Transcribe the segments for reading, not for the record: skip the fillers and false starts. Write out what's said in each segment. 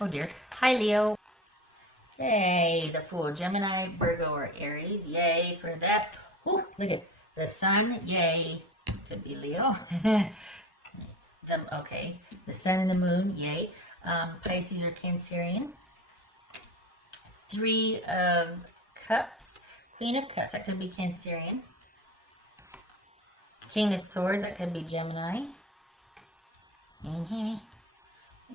Oh dear. Hi, Leo. Yay, the Fool. Gemini, Virgo, or Aries. Yay for that. Ooh, look at the Sun. Yay. Could be Leo. Okay. The Sun and the Moon. Yay. Pisces or Cancerian. Three of Cups. Queen of Cups. That could be Cancerian. King of Swords. That could be Gemini.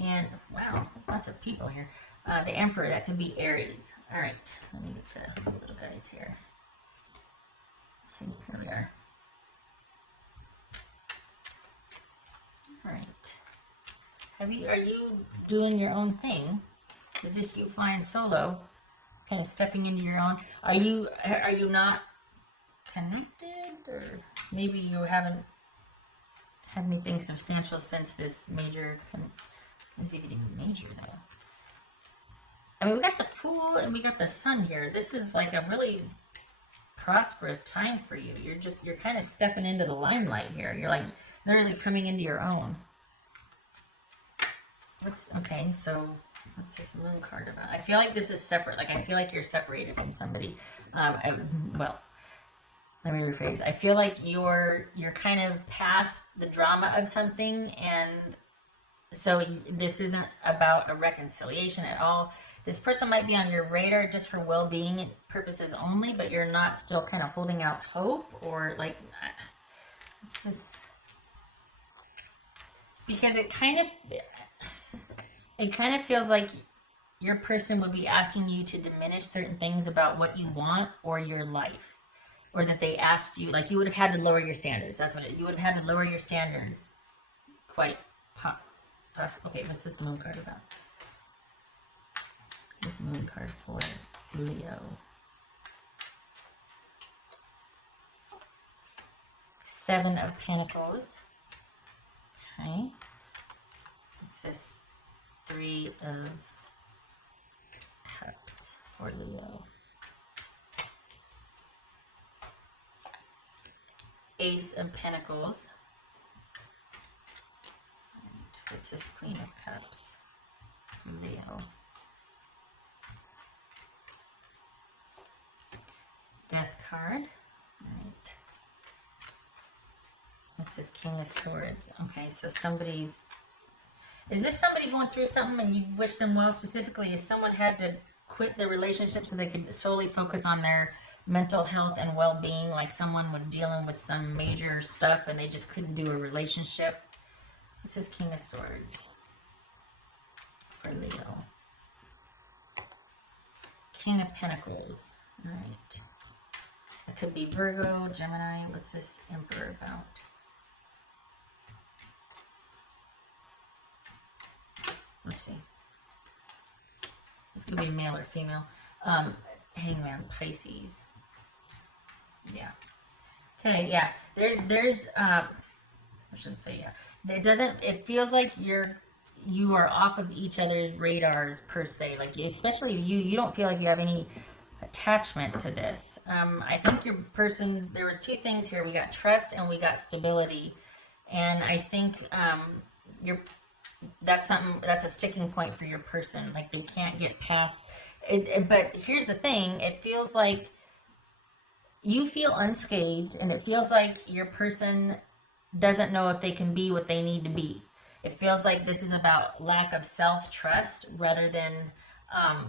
And wow, lots of people here. The Emperor, that could be Aries. All right, let me get the little guys here. See, here we are. All right. Are you doing your own thing? Is this you flying solo, kind of stepping into your own? Are you not connected, or maybe you haven't had anything substantial since this major? Let's see if it even major though. I mean, we got the Fool and we got the Sun here. This is like a really prosperous time for you. You're kind of stepping into the limelight here. You're like literally coming into your own. Okay, so what's this Moon card about? I feel like this is separate. Like, I feel like you're separated from somebody. Well, let me rephrase. I feel like you're kind of past the drama of something, and so this isn't about a reconciliation at all. This person might be on your radar just for well-being purposes only, but you're not still kind of holding out hope, or like, it's just because it kind of feels like your person would be asking you to diminish certain things about what you want or your life, or that they asked you, like you would have had to lower your standards. That's what you would have had to lower your standards quite. Okay, what's this Moon card about? This Moon card for Leo. 7 of Pentacles. Okay. What's this 3 of Cups for Leo? Ace of Pentacles. What's this Queen of Cups? Leo. Death card. Right. What's this King of Swords? Okay, so is this somebody going through something and you wish them well? Specifically, is someone had to quit the relationship so they could solely focus on their mental health and well-being? Like someone was dealing with some major stuff and they just couldn't do a relationship? This is King of Swords for Leo. King of Pentacles. All right. It could be Virgo, Gemini. What's this Emperor about? Oopsie. This could be male or female. Hangman, Pisces. Yeah. Okay, yeah. There's I shouldn't say yeah. It feels like you are off of each other's radars per se. Like, especially you don't feel like you have any attachment to this. I think your person, there was 2 things here. We got trust and we got stability. And I think that's a sticking point for your person. Like, they can't get past it. But here's the thing. It feels like you feel unscathed, and it feels like your person doesn't know if they can be what they need to be. It feels like this is about lack of self-trust rather than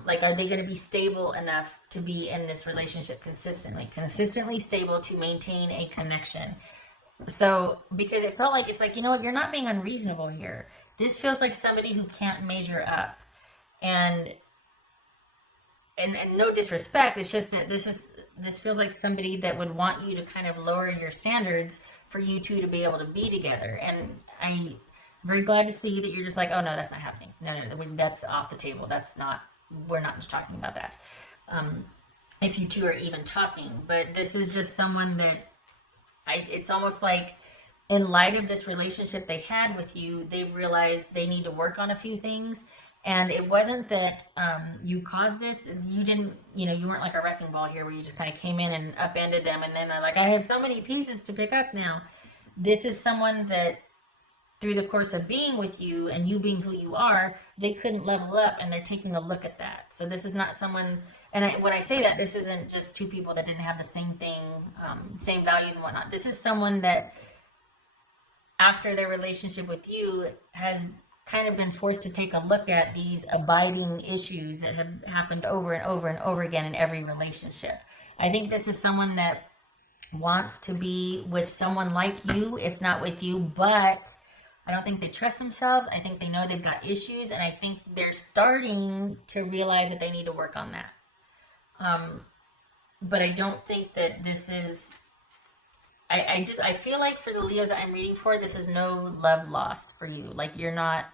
like, are they going to be stable enough to be in this relationship consistently stable to maintain a connection? So, because it felt like, it's like, you know what, you're not being unreasonable here. This feels like somebody who can't measure up, and no disrespect, it's just that this feels like somebody that would want you to kind of lower your standards for you two to be able to be together. And I'm very glad to see that you're just like, oh no, that's not happening. No, that's off the table. We're not talking about that. If you two are even talking, but this is just someone that it's almost like, in light of this relationship they had with you, they've realized they need to work on a few things. And it wasn't that you caused this. You didn't, you weren't like a wrecking ball here where you just kind of came in and upended them. And then they're like, I have so many pieces to pick up now. This is someone that through the course of being with you and you being who you are, they couldn't level up, and they're taking a look at that. So this is not someone, and when I say that, this isn't just two people that didn't have the same thing, same values and whatnot. This is someone that, after their relationship with you, has kind of been forced to take a look at these abiding issues that have happened over and over and over again in every relationship. I think this is someone that wants to be with someone like you, if not with you, but I don't think they trust themselves. I think they know they've got issues, and I think they're starting to realize that they need to work on that. But I don't think that this is, I feel like for the Leos that I'm reading for, this is no love loss for you. Like, you're not,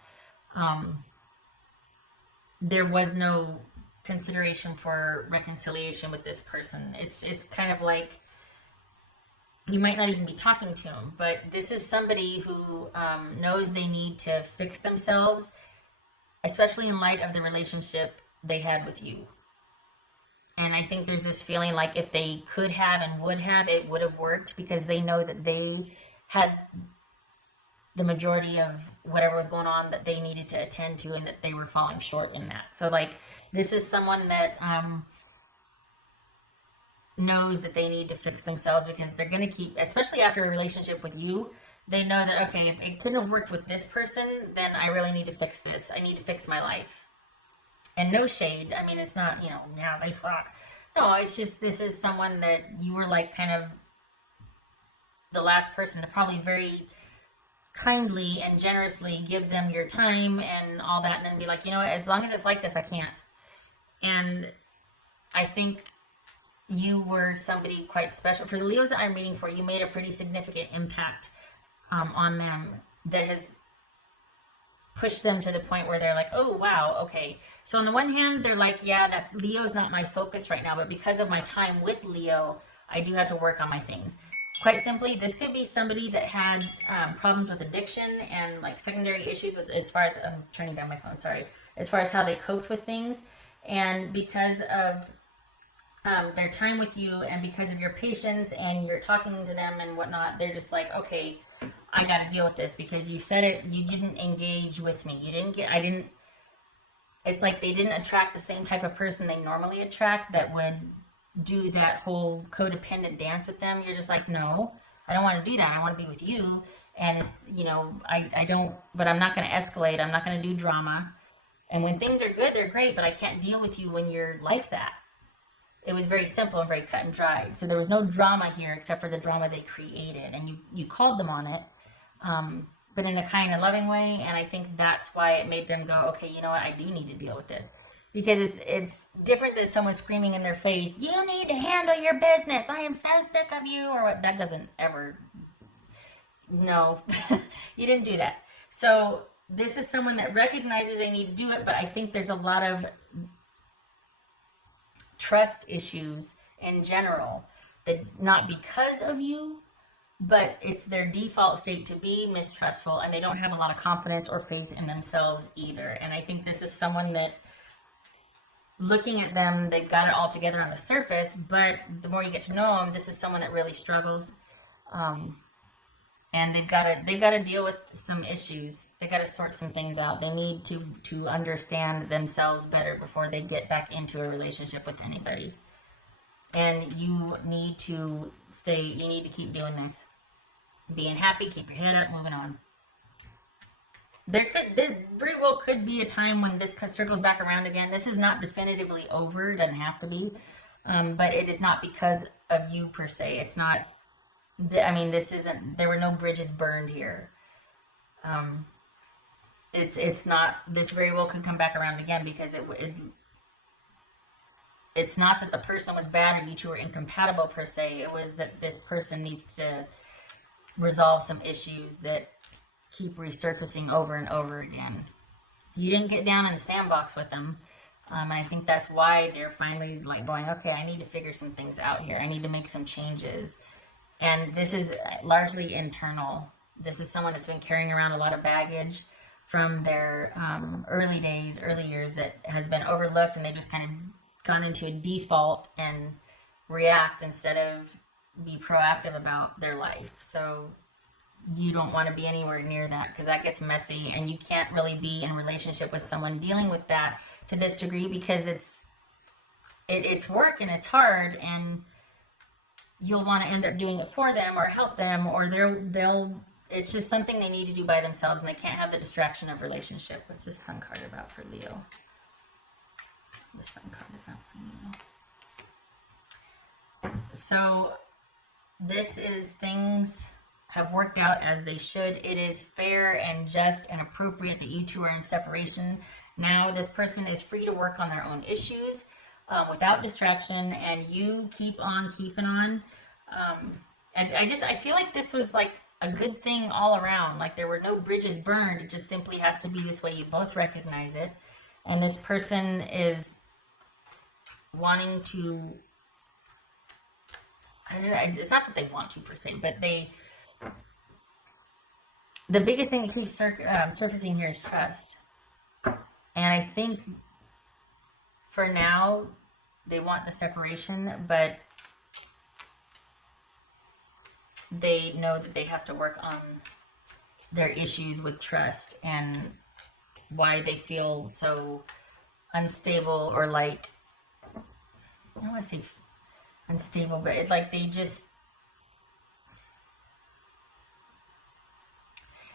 there was no consideration for reconciliation with this person. It's kind of like, you might not even be talking to them, but this is somebody who knows they need to fix themselves, especially in light of the relationship they had with you. And I think there's this feeling like if they could have and would have, it would have worked, because they know that they had the majority of whatever was going on that they needed to attend to, and that they were falling short in that. So, like, this is someone that knows that they need to fix themselves, because they're going to keep, especially after a relationship with you, they know that, okay, if it couldn't have worked with this person, then I really need to fix this. I need to fix my life. And no shade. I mean, it's not, yeah, they suck. No, it's just, this is someone that you were like kind of the last person to probably very kindly and generously give them your time and all that, and then be like, you know what, as long as it's like this, I can't. And I think you were somebody quite special. For the Leos that I'm reading for, you made a pretty significant impact on them that has pushed them to the point where they're like, oh, wow, okay. So on the one hand, they're like, yeah, that Leo's not my focus right now, but because of my time with Leo, I do have to work on my things. Quite simply, this could be somebody that had problems with addiction and like secondary issues with, as far as, I'm turning down my phone, sorry, as far as how they coped with things. And because of their time with you, and because of your patience and you're talking to them and whatnot, they're just like, okay, I got to deal with this, because you said it, you didn't engage with me. It's like they didn't attract the same type of person they normally attract that would do that whole codependent dance with them. You're just like, no, I don't want to do that. I want to be with you. And it's, I don't, but I'm not going to escalate. I'm not going to do drama. And when things are good, they're great, but I can't deal with you when you're like that. It was very simple and very cut and dried. So there was no drama here except for the drama they created. And you called them on it, but in a kind of loving way. And I think that's why it made them go, okay, you know what? I do need to deal with this. Because it's different than someone screaming in their face, you need to handle your business. I am so sick of you. Or what? That doesn't ever, no, you didn't do that. So this is someone that recognizes they need to do it. But I think there's a lot of trust issues in general, that not because of you, but it's their default state to be mistrustful, and they don't have a lot of confidence or faith in themselves either. And I think this is someone that, looking at them, they've got it all together on the surface, but the more you get to know them, this is someone that really struggles, and they've got to deal with some issues. They got to sort some things out. They need to understand themselves better before they get back into a relationship with anybody. And you need to keep doing this. Being happy, keep your head up, moving on. There very well could be a time when this circles back around again. This is not definitively over. It doesn't have to be. But it is not because of you per se. It's not, this isn't, there were no bridges burned here. It's not, this very well could come back around again, because it's not that the person was bad or you two were incompatible per se. It was that this person needs to resolve some issues that keep resurfacing over and over again. You didn't get down in the sandbox with them. And I think that's why they're finally like going, okay, I need to figure some things out here. I need to make some changes. And this is largely internal. This is someone that's been carrying around a lot of baggage from their early years that has been overlooked, and they just kind of gone into a default and react instead of be proactive about their life. So you don't want to be anywhere near that, because that gets messy, and you can't really be in relationship with someone dealing with that to this degree, because it's work and it's hard, and you'll want to end up doing it for them or help them, or they'll it's just something they need to do by themselves, and they can't have the distraction of relationship. What's this sun card about for Leo? This sun card about for Leo. So this is things have worked out as they should. It is fair and just and appropriate that you two are in separation. Now this person is free to work on their own issues without distraction, and you keep on keeping on. And I feel like this was like a good thing all around. Like there were no bridges burned. It just simply has to be this way. You both recognize it. And this person is wanting to, I don't know, it's not that they want to per se, but the biggest thing that keeps surfacing here is trust. And I think for now, they want the separation, but they know that they have to work on their issues with trust and why they feel so unstable, or like, I don't want to say unstable, but it's like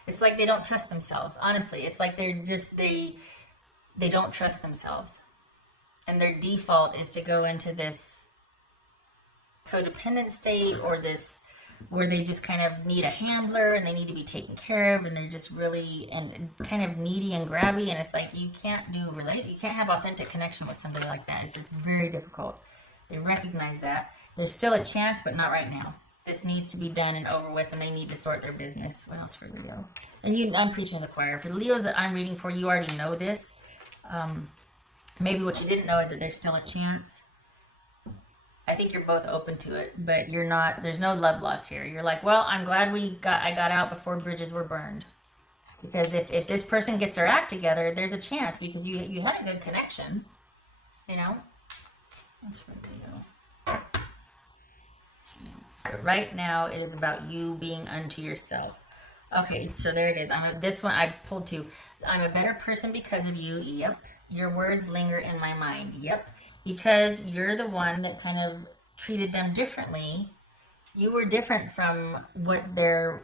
it's like they don't trust themselves. Honestly, it's like they don't trust themselves. And their default is to go into this codependent state, or this where they just kind of need a handler and they need to be taken care of, and they're just really and kind of needy and grabby, and it's like you can't have authentic connection with somebody like that. It's very difficult. They recognize that. There's still a chance, but not right now. This needs to be done and over with, and they need to sort their business. What else for Leo? And I'm preaching to the choir. For the Leos that I'm reading for, you already know this. Maybe what you didn't know is that there's still a chance. I think you're both open to it, but you're not. There's no love loss here. You're like, well, I'm glad I got out before bridges were burned. Because if this person gets their act together, there's a chance, because you had a good connection, you know. That's for Leo. But right now, it is about you being unto yourself. Okay, so there it is. This one I pulled two. I'm a better person because of you. Yep. Your words linger in my mind. Yep. Because you're the one that kind of treated them differently. You were different from what they're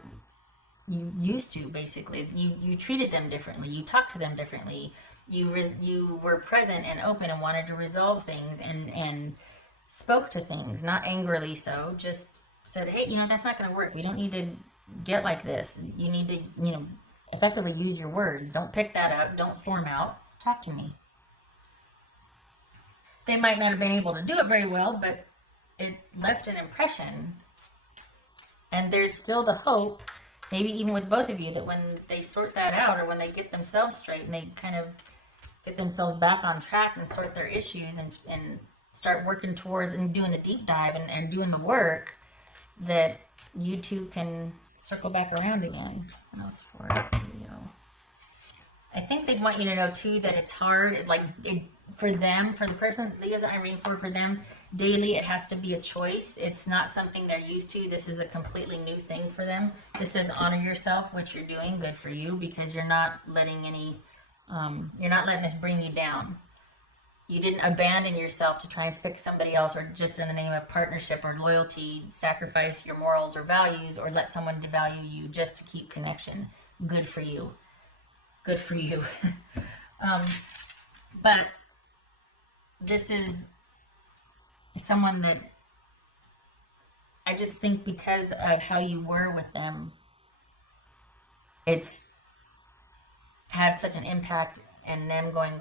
used to, basically. You treated them differently. You talked to them differently. You were present and open and wanted to resolve things and spoke to things, not angrily so, just said, hey, that's not going to work. We don't need to get like this. You need to, effectively use your words. Don't pick that up. Don't storm out. Talk to me. They might not have been able to do it very well, but it left an impression. And there's still the hope, maybe even with both of you, that when they sort that out, or when they get themselves straight and they kind of get themselves back on track and sort their issues and start working towards and doing the deep dive and doing the work, that you two can circle back around again. What else for you? I think they want you to know too that it's hard. For them, for the person, Leo's I'm reading for them, daily it has to be a choice. It's not something they're used to. This is a completely new thing for them. This says honor yourself, which you're doing, good for you, because you're not letting this bring you down. You didn't abandon yourself to try and fix somebody else, or just in the name of partnership or loyalty, sacrifice your morals or values, or let someone devalue you just to keep connection. Good for you. Good for you. But this is someone that I just think, because of how you were with them, it's had such an impact, and them going,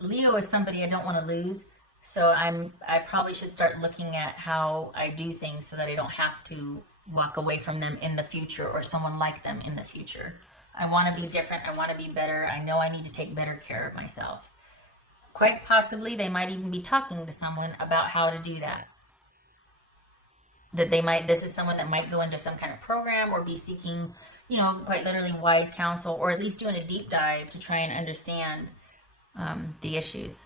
Leo is somebody I don't want to lose, so I probably should start looking at how I do things so that I don't have to walk away from them in the future, or someone like them in the future. I want to be different. I want to be better. I know I need to take better care of myself. Quite possibly, they might even be talking to someone about how to do that. This is someone that might go into some kind of program, or be seeking, quite literally wise counsel, or at least doing a deep dive to try and understand the issues.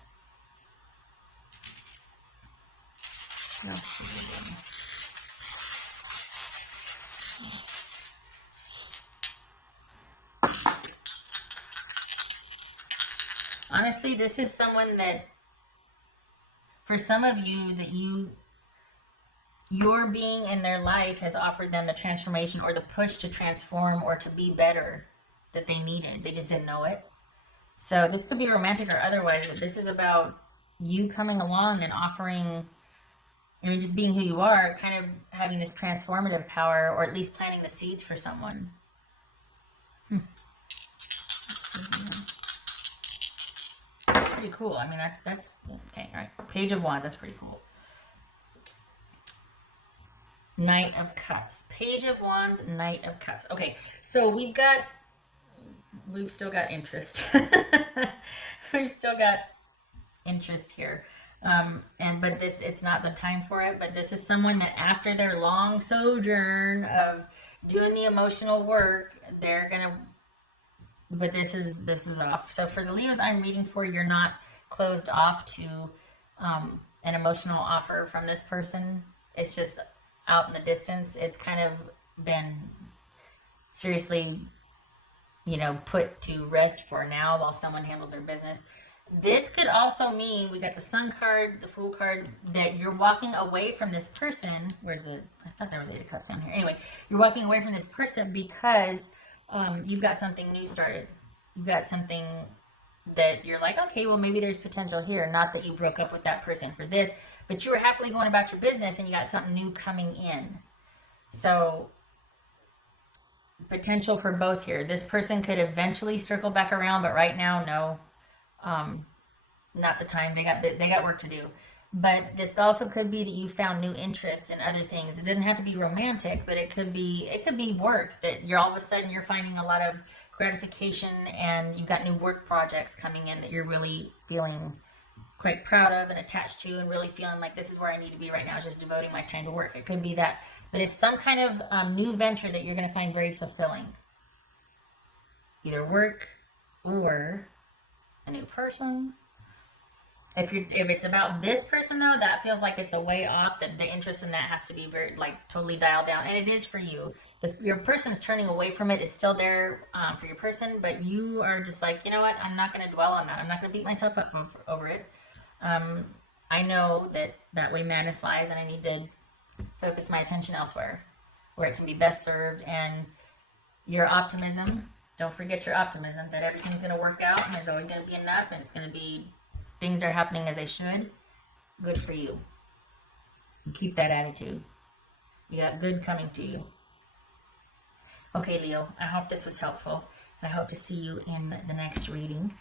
Honestly, this is someone that, for some of you, your being in their life has offered them the transformation or the push to transform or to be better that they needed. They just didn't know it. So this could be romantic or otherwise, but this is about you coming along and offering, I mean, just being who you are, kind of having this transformative power, or at least planting the seeds for someone. That's pretty cool. I mean, that's okay. All right, Page of Wands. That's pretty cool. Knight of Cups. Page of Wands, Knight of Cups. Okay, so we've still got interest. We've still got interest here. But it's not the time for it. But this is someone that after their long sojourn of doing the emotional work, they're gonna. But this is off. So for the Leos I'm reading for, you're not closed off to an emotional offer from this person. It's just out in the distance. It's kind of been seriously, put to rest for now while someone handles their business. This could also mean, we got the Sun card, the Fool card, that you're walking away from this person. Where's it? I thought there was 8 of Cups down here. Anyway, you're walking away from this person because you've got something new started. You've got something that you're like, okay, well, maybe there's potential here. Not that you broke up with that person for this, but you were happily going about your business and you got something new coming in. So potential for both here. This person could eventually circle back around, but right now, no. Not the time. They got work to do. But this also could be that you found new interests in other things. It doesn't have to be romantic, but it could be work that you're all of a sudden you're finding a lot of gratification, and you've got new work projects coming in that you're really feeling quite proud of and attached to, and really feeling like this is where I need to be right now, just devoting my time to work. It could be that, but it's some kind of new venture that you're going to find very fulfilling. Either work or a new person. If it's about this person though, that feels like it's a way off. That the interest in that has to be very totally dialed down, and it is for you. Your person is turning away from it. It's still there for your person, but you are just like, you know what? I'm not going to dwell on that. I'm not going to beat myself up over it. I know that way madness lies, and I need to focus my attention elsewhere, where it can be best served. And your optimism. Don't forget your optimism that everything's going to work out, and there's always going to be enough, and it's going to be. Things are happening as they should. Good for you. And keep that attitude. You got good coming to you. Okay, Leo, I hope this was helpful. I hope to see you in the next reading.